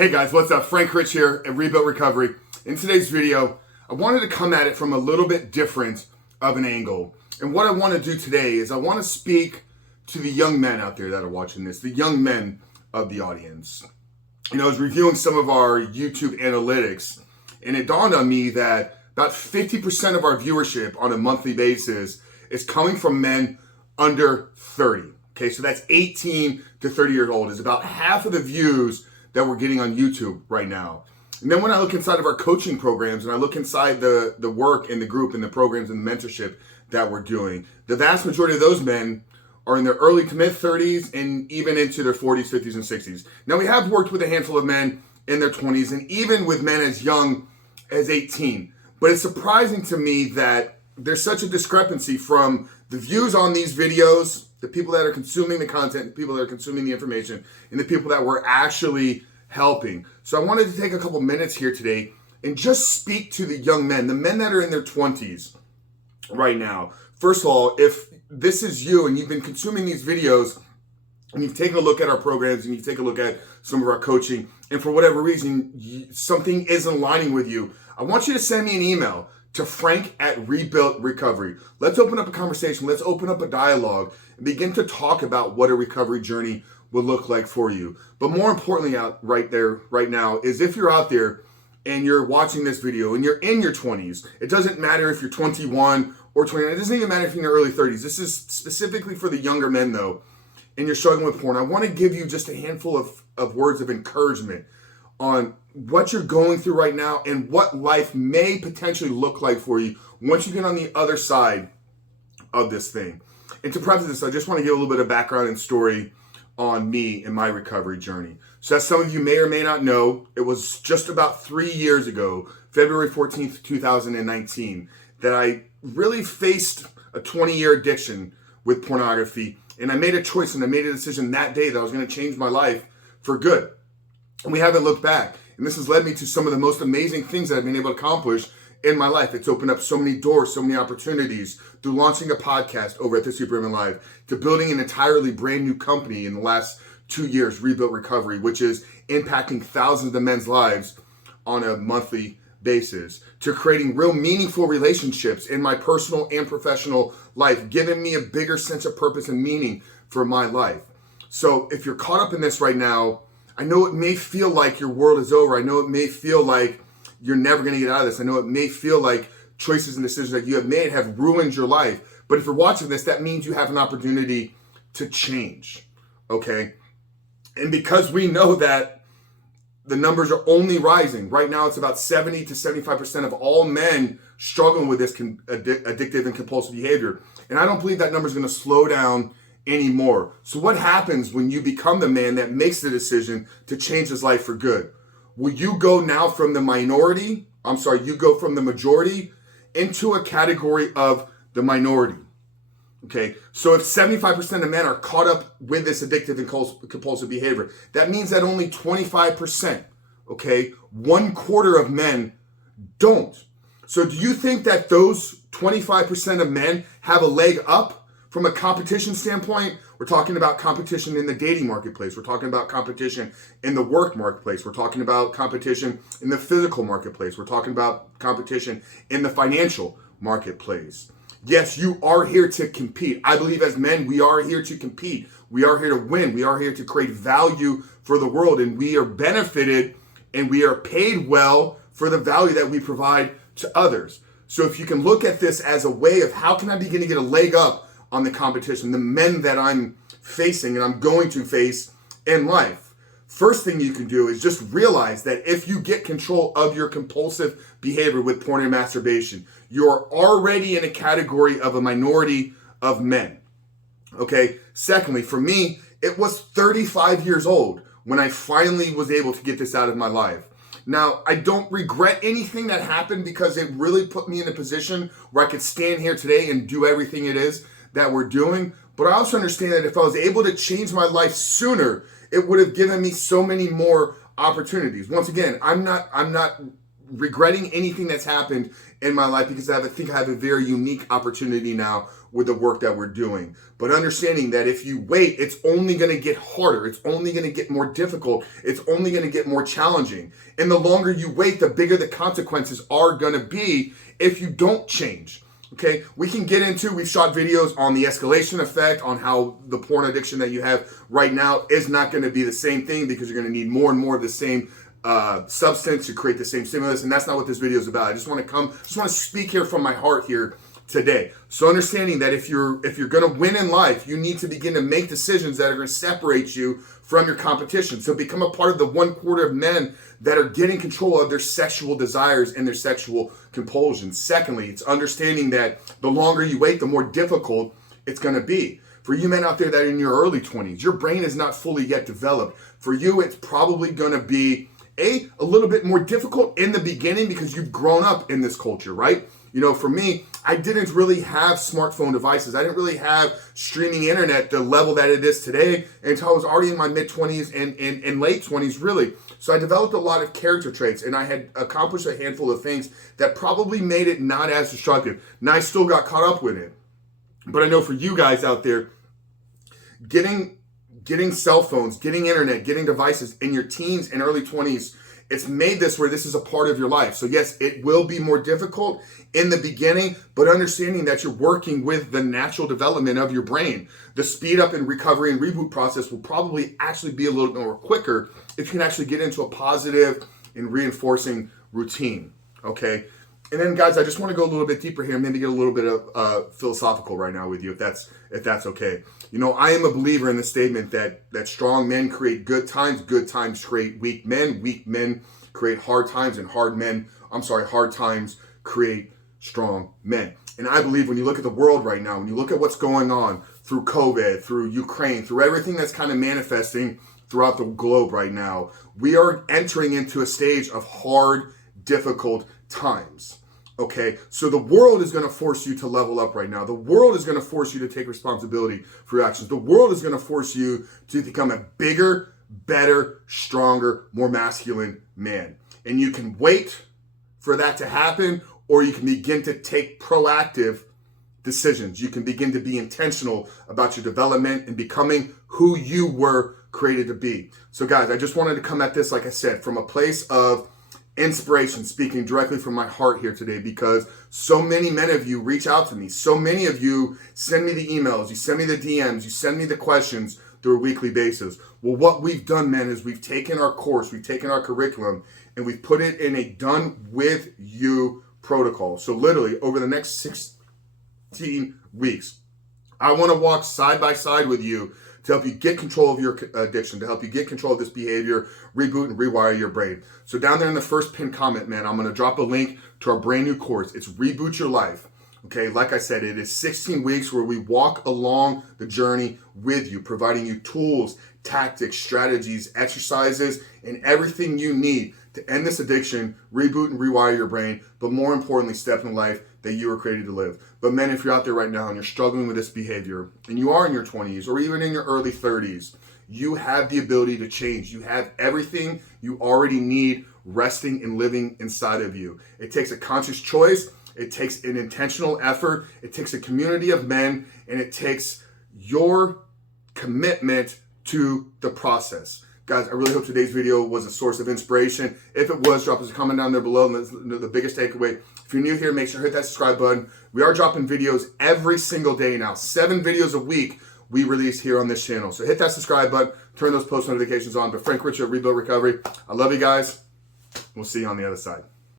Hey guys, what's up? Frank Rich here at Rebuilt Recovery. In today's video, I wanted to come at it from a little bit different of an angle. And what I want to do today is I want to speak to the young men out there that are watching this, the young men of the audience. You know, I was reviewing some of our YouTube analytics, and it dawned on me that about 50% of our viewership on a monthly basis is coming from men under 30. Okay, so that's 18 to 30 years old. Is about half of the views that we're getting on YouTube right now. And then when I look inside of our coaching programs and I look inside the work and the group and the programs and the mentorship that we're doing, the vast majority of those men are in their early to mid 30s and even into their 40s, 50s, and 60s. Now we have worked with a handful of men in their 20s and even with men as young as 18. But it's surprising to me that there's such a discrepancy from the views on these videos, the people that are consuming the content, the people that are consuming the information, and the people that we're actually helping. So I wanted to take a couple minutes here today and just speak to the young men, the men that are in their 20s right now. First of all, if this is you and you've been consuming these videos and you've taken a look at our programs and you've taken a look at some of our coaching, and for whatever reason, something isn't aligning with you, I want you to send me an email to Frank at Rebuilt Recovery. Let's open up a conversation. Let's open up a dialogue and begin to talk about what a recovery journey will look like for you. But more importantly right now is if you're out there and you're watching this video and you're in your 20s, it doesn't matter if you're 21 or 29. It doesn't even matter if you're in your early 30s. This is specifically for the younger men though, and you're struggling with porn. I want to give you just a handful of words of encouragement on what you're going through right now and what life may potentially look like for you once you get on the other side of this thing. And to preface this, I just want to give a little bit of background and story on me and my recovery journey. So as some of you may or may not know, it was just about 3 years ago, February 14th, 2019, that I really faced a 20-year addiction with pornography. And I made a choice and I made a decision that day that I was going to change my life for good. And we haven't looked back. And this has led me to some of the most amazing things that I've been able to accomplish in my life. It's opened up so many doors, so many opportunities, through launching a podcast over at the Superhuman Live, to building an entirely brand new company in the last 2 years, Rebuilt Recovery, which is impacting thousands of men's lives on a monthly basis, to creating real meaningful relationships in my personal and professional life, giving me a bigger sense of purpose and meaning for my life. So if you're caught up in this right now, I know it may feel like your world is over. I know it may feel like you're never going to get out of this. I know it may feel like choices and decisions that you have made have ruined your life. But if you're watching this, that means you have an opportunity to change, okay? And because we know that the numbers are only rising. Right now, it's about 70 to 75% of all men struggling with this addictive and compulsive behavior. And I don't believe that number is going to slow down anymore. So what happens when you become the man that makes the decision to change his life for good? Will you go now from the you go from the majority into a category of the minority? Okay, so if 75% of men are caught up with this addictive and compulsive behavior, that means that only 25%, okay, 1/4 of men don't. So do you think that those 25% of men have a leg up from a competition standpoint? We're talking about competition in the dating marketplace. We're talking about competition in the work marketplace. We're talking about competition in the physical marketplace. We're talking about competition in the financial marketplace. Yes, you are here to compete. I believe as men, we are here to compete. We are here to win. We are here to create value for the world, and we are benefited and we are paid well for the value that we provide to others. So if you can look at this as a way of how can I begin to get a leg up on the competition, the men that I'm facing and I'm going to face in life. First thing you can do is just realize that if you get control of your compulsive behavior with porn and masturbation, you're already in a category of a minority of men. Okay. Secondly, for me, it was 35 years old when I finally was able to get this out of my life. Now, I don't regret anything that happened because it really put me in a position where I could stand here today and do everything it is that we're doing. But I also understand that if I was able to change my life sooner, it would have given me so many more opportunities. Once again, I'm not regretting anything that's happened in my life because I think I have a very unique opportunity now with the work that we're doing. But understanding that if you wait, it's only going to get harder. It's only going to get more difficult. It's only going to get more challenging. And the longer you wait, the bigger the consequences are going to be if you don't change. Okay, we've shot videos on the escalation effect, on how the porn addiction that you have right now is not going to be the same thing because you're going to need more and more of the same substance to create the same stimulus. And that's not what this video is about. I just want to speak here from my heart here today. So understanding that if you're going to win in life, you need to begin to make decisions that are going to separate you from your competition. So become a part of the 1/4 of men that are getting control of their sexual desires and their sexual compulsions. Secondly, it's understanding that the longer you wait, the more difficult it's going to be. For you men out there that are in your early 20s, your brain is not fully yet developed. For you, it's probably going to be a little bit more difficult in the beginning because you've grown up in this culture, right? You know, for me, I didn't really have smartphone devices. I didn't really have streaming internet the level that it is today until I was already in my mid-20s and late 20s, really. So I developed a lot of character traits, and I had accomplished a handful of things that probably made it not as destructive. Now, I still got caught up with it. But I know for you guys out there, getting cell phones, getting internet, getting devices in your teens and early 20s, it's made this where this is a part of your life. So yes, it will be more difficult in the beginning, but understanding that you're working with the natural development of your brain. The speed up and recovery and reboot process will probably actually be a little bit more quicker if you can actually get into a positive and reinforcing routine, okay? And then guys, I just want to go a little bit deeper here and maybe get a little bit of philosophical right now with you, if that's okay. You know, I am a believer in the statement that strong men create good times create weak men create hard times, and hard times create strong men. And I believe when you look at the world right now, when you look at what's going on through COVID, through Ukraine, through everything that's kind of manifesting throughout the globe right now, we are entering into a stage of hard, difficult times. Okay, so the world is going to force you to level up right now. The world is going to force you to take responsibility for your actions. The world is going to force you to become a bigger, better, stronger, more masculine man. And you can wait for that to happen, or you can begin to take proactive decisions. You can begin to be intentional about your development and becoming who you were created to be. So guys, I just wanted to come at this, like I said, from a place of inspiration, speaking directly from my heart here today, because so many men of you reach out to me. So many of you send me the emails, you send me the DMs, you send me the questions through a weekly basis. Well, what we've done, men, is we've taken our course, we've taken our curriculum, and we've put it in a done with you protocol. So literally over the next 16 weeks, I want to walk side by side with you to help you get control of your addiction, to help you get control of this behavior, reboot and rewire your brain. So down there in the first pinned comment, man, I'm going to drop a link to our brand new course. It's Reboot Your Life. Okay, like I said, it is 16 weeks where we walk along the journey with you, providing you tools, tactics, strategies, exercises, and everything you need to end this addiction, reboot and rewire your brain, but more importantly, step in life that you were created to live. But men, if you're out there right now and you're struggling with this behavior, and you are in your 20s or even in your early 30s, you have the ability to change. You have everything you already need resting and living inside of you. It takes a conscious choice. It takes an intentional effort. It takes a community of men, and it takes your commitment to the process. Guys, I really hope today's video was a source of inspiration. If it was, drop us a comment down there below. And the biggest takeaway, if you're new here, make sure to hit that subscribe button. We are dropping videos every single day now. 7 videos a week we release here on this channel. So hit that subscribe button, turn those post notifications on. But Frank Richard, Rebuilt Recovery. I love you guys. We'll see you on the other side.